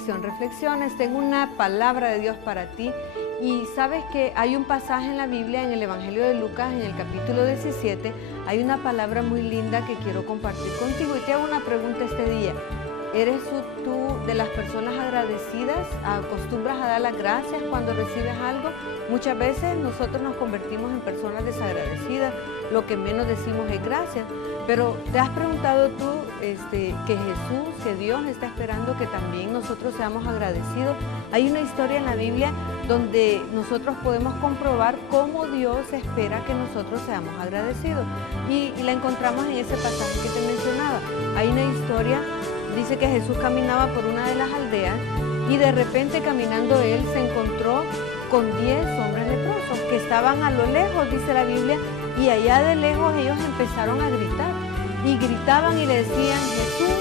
Conexión Reflexiones. Tengo una palabra de Dios para ti y sabes que hay un pasaje en la Biblia, en el Evangelio de Lucas, en el capítulo 17, hay una palabra muy linda que quiero compartir contigo y te hago una pregunta este día. ¿Eres tú de las personas agradecidas? ¿Acostumbras a dar las gracias cuando recibes algo? Muchas veces nosotros nos convertimos en personas desagradecidas, lo que menos decimos es gracias. Pero ¿te has preguntado tú que Jesús, que Dios está esperando que también nosotros seamos agradecidos? Hay una historia en la Biblia donde nosotros podemos comprobar cómo Dios espera que nosotros seamos agradecidos. Y la encontramos en ese pasaje que te mencionaba. Hay una historia. Dice que Jesús caminaba por una de las aldeas y de repente caminando él se encontró con 10 hombres leprosos que estaban a lo lejos, dice la Biblia, y allá de lejos ellos empezaron a gritar y gritaban y le decían: Jesús,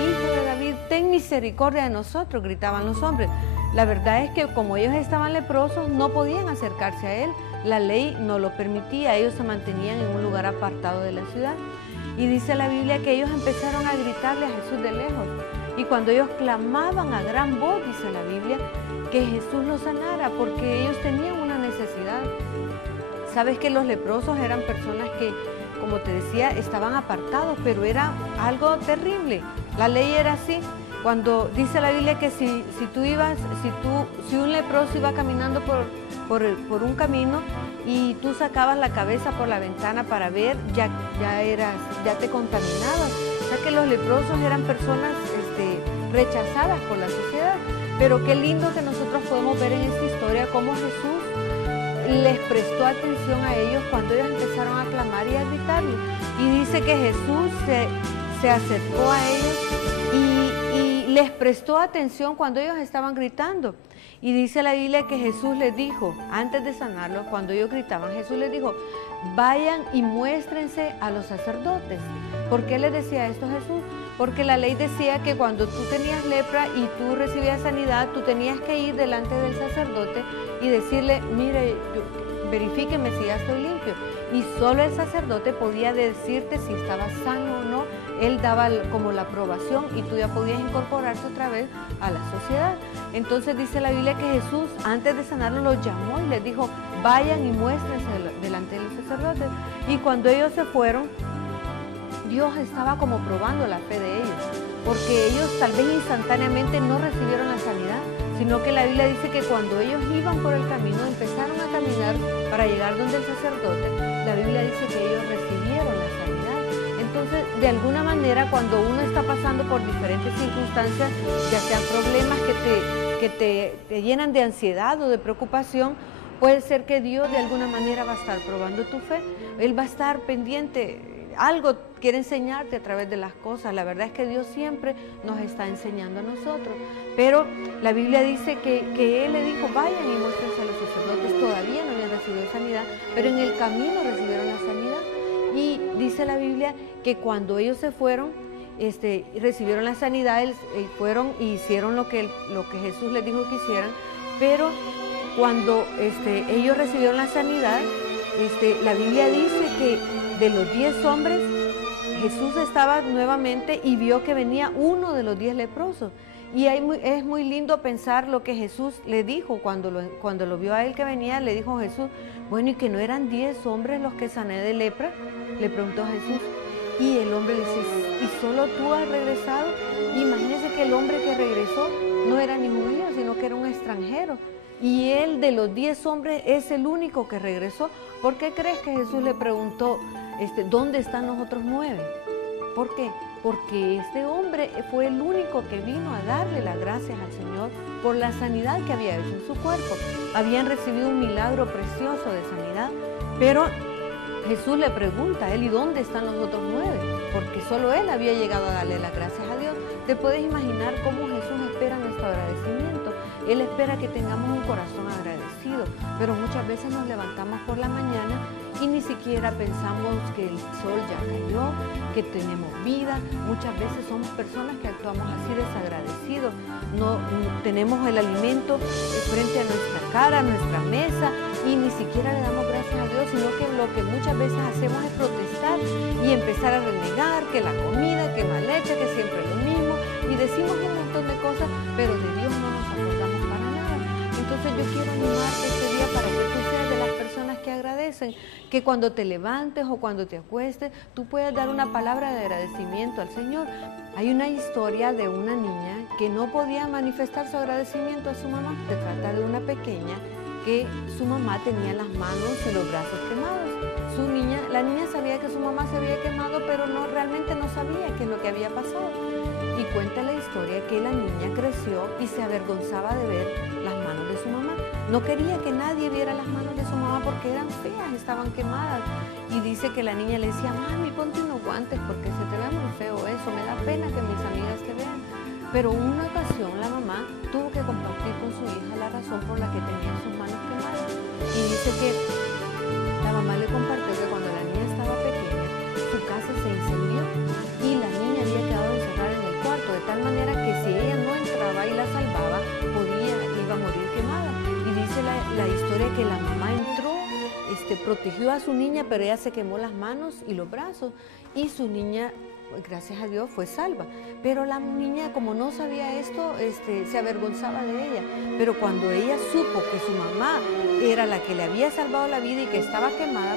Hijo de David, ten misericordia de nosotros, gritaban los hombres. La verdad es que como ellos estaban leprosos no podían acercarse a él, la ley no lo permitía, ellos se mantenían en un lugar apartado de la ciudad. Y dice la Biblia que ellos empezaron a gritarle a Jesús de lejos. Y cuando ellos clamaban a gran voz, dice la Biblia, que Jesús los sanara, porque ellos tenían una necesidad. Sabes que los leprosos eran personas que, como te decía, estaban apartados, pero era algo terrible. La ley era así. Cuando dice la Biblia que si un leproso iba caminando por un camino y tú sacabas la cabeza por la ventana para ver, ya te contaminabas. O sea que los leprosos eran personas rechazadas por la sociedad. Pero qué lindo que nosotros podemos ver en esta historia cómo Jesús les prestó atención a ellos cuando ellos empezaron a clamar y a gritarle. Y dice que Jesús se acercó a ellos y les prestó atención cuando ellos estaban gritando. Y dice la Biblia que Jesús les dijo, antes de sanarlos, cuando ellos gritaban, Jesús les dijo: vayan y muéstrense a los sacerdotes. ¿Por qué les decía esto Jesús? Porque la ley decía que cuando tú tenías lepra y tú recibías sanidad, tú tenías que ir delante del sacerdote y decirle: mire, verifíqueme si ya estoy limpio. Y solo el sacerdote podía decirte si estabas sano o no. Él daba como la aprobación y tú ya podías incorporarte otra vez a la sociedad. Entonces dice la Biblia que Jesús, antes de sanarlos, los llamó y les dijo: vayan y muéstrense delante de los sacerdotes. Y cuando ellos se fueron, Dios estaba como probando la fe de ellos, porque ellos tal vez instantáneamente no recibieron la sanidad, sino que la Biblia dice que cuando ellos iban por el camino, empezaron a caminar para llegar donde el sacerdote, la Biblia dice que ellos recibieron la sanidad. Entonces, de alguna manera, cuando uno está pasando por diferentes circunstancias, ya sean problemas que te llenan de ansiedad o de preocupación, puede ser que Dios de alguna manera va a estar probando tu fe. Él va a estar pendiente. Algo quiere enseñarte a través de las cosas. La verdad es que Dios siempre nos está enseñando a nosotros. Pero la Biblia dice que Él le dijo: vayan y muéstrense a los sacerdotes. Todavía no habían recibido sanidad, pero en el camino recibieron la sanidad. Y dice la Biblia que cuando ellos se fueron, recibieron la sanidad, fueron y hicieron lo que Jesús les dijo que hicieran. Pero cuando ellos recibieron la sanidad, la Biblia dice que de los 10 hombres, Jesús estaba nuevamente y vio que venía uno de los 10 leprosos. Y es muy lindo pensar lo que Jesús le dijo cuando lo vio a él que venía. Le dijo Jesús: bueno, ¿y que no eran 10 hombres los que sané de lepra? Le preguntó Jesús. Y el hombre le dice: ¿y solo tú has regresado? Imagínense que el hombre que regresó no era ni judío, sino que era un extranjero. Y él, de los 10 hombres, es el único que regresó. ¿Por qué crees que Jesús le preguntó: ¿dónde están los otros 9? ¿Por qué? Porque este hombre fue el único que vino a darle las gracias al Señor por la sanidad que había hecho en su cuerpo. Habían recibido un milagro precioso de sanidad, pero Jesús le pregunta a él: ¿y dónde están los otros 9? Porque solo él había llegado a darle las gracias a Dios. ¿Te puedes imaginar cómo Jesús espera nuestro agradecimiento? Él espera que tengamos un corazón agradecido, pero muchas veces nos levantamos por la mañana y ni siquiera pensamos que el sol ya cayó, que tenemos vida. Muchas veces somos personas que actuamos así, desagradecidos. No tenemos el alimento frente a nuestra cara, a nuestra mesa, y ni siquiera le damos gracias a Dios, sino que lo que muchas veces hacemos es protestar y empezar a renegar que la comida, que mal hecha, que siempre es lo mismo, y decimos un montón de cosas, pero de Dios no nos acordamos para nada. Entonces yo quiero animarte este día para que tú seas de las personas que agradecen, que cuando te levantes o cuando te acuestes, tú puedas dar una palabra de agradecimiento al Señor. Hay una historia de una niña que no podía manifestar su agradecimiento a su mamá. Se trata de una pequeña que su mamá tenía las manos y los brazos quemados. La niña sabía que su mamá se había quemado, pero realmente no sabía qué es lo que había pasado. Y cuenta la historia que la niña creció y se avergonzaba de ver las manos de su mamá. No quería que nadie viera las manos de su mamá porque eran feas, estaban quemadas. Y dice que la niña le decía, mami, ponte unos guantes porque se te ve muy feo eso, me da pena que mis amigas te vean. Pero en una ocasión la mamá tuvo que compartir con su hija la razón por la que tenía sus manos quemadas. Y dice que la mamá le compartió que cuando la niña estaba pequeña, su casa se incendió y la niña había quedado encerrada en el cuarto, de tal manera que si ella no entraba y la salvaba, iba a morir quemada. Y dice la historia que la mamá entró, protegió a su niña, pero ella se quemó las manos y los brazos, y su niña, gracias a Dios, fue salva. Pero la niña, como no sabía esto, se avergonzaba de ella. Pero cuando ella supo que su mamá era la que le había salvado la vida y que estaba quemada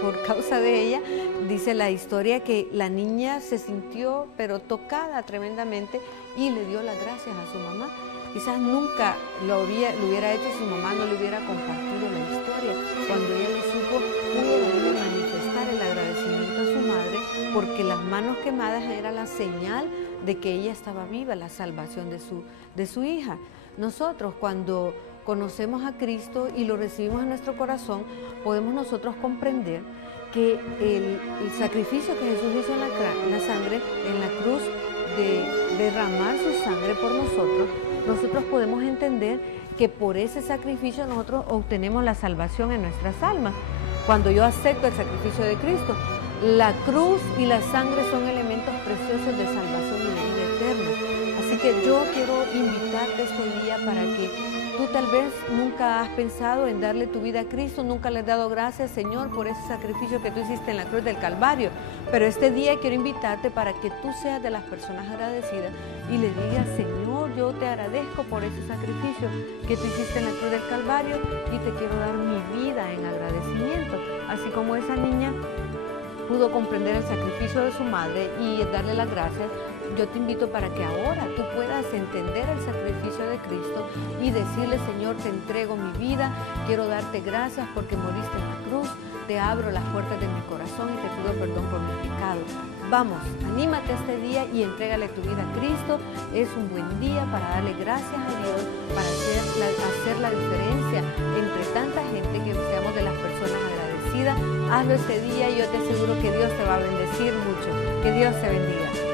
por causa de ella, dice la historia que la niña se sintió pero tocada tremendamente y le dio las gracias a su mamá. Quizás nunca lo hubiera hecho si su mamá no le hubiera compartido la historia. Cuando ella lo supo, pudo manifestar el agradecimiento a su madre, porque las manos quemadas era la señal de que ella estaba viva, la salvación de su hija. Nosotros, cuando conocemos a Cristo y lo recibimos en nuestro corazón, podemos nosotros comprender que el sacrificio que Jesús hizo en la sangre, en la cruz, de derramar su sangre por nosotros podemos entender que por ese sacrificio nosotros obtenemos la salvación en nuestras almas. Cuando yo acepto el sacrificio de Cristo, la cruz y la sangre son elementos preciosos de salvación y de vida eterna. Así que yo quiero invitarte este día para que tú tal vez nunca has pensado en darle tu vida a Cristo, nunca le has dado gracias, Señor, por ese sacrificio que tú hiciste en la cruz del Calvario. Pero este día quiero invitarte para que tú seas de las personas agradecidas y le digas, Señor, yo te agradezco por ese sacrificio que tú hiciste en la cruz del Calvario y te quiero dar mi vida en agradecimiento. Así como esa niña pudo comprender el sacrificio de su madre y darle las gracias, yo te invito para que ahora tú puedas entender el sacrificio de Cristo y decirle, Señor, te entrego mi vida, quiero darte gracias porque moriste en la cruz, te abro las puertas de mi corazón y te pido perdón por mis pecados. Vamos, anímate este día y entrégale tu vida a Cristo. Es un buen día para darle gracias a Dios, para hacer la diferencia entre tanta gente, que seamos de las personas agradecidas. Hazlo este día y yo te aseguro que Dios te va a bendecir mucho. Que Dios te bendiga.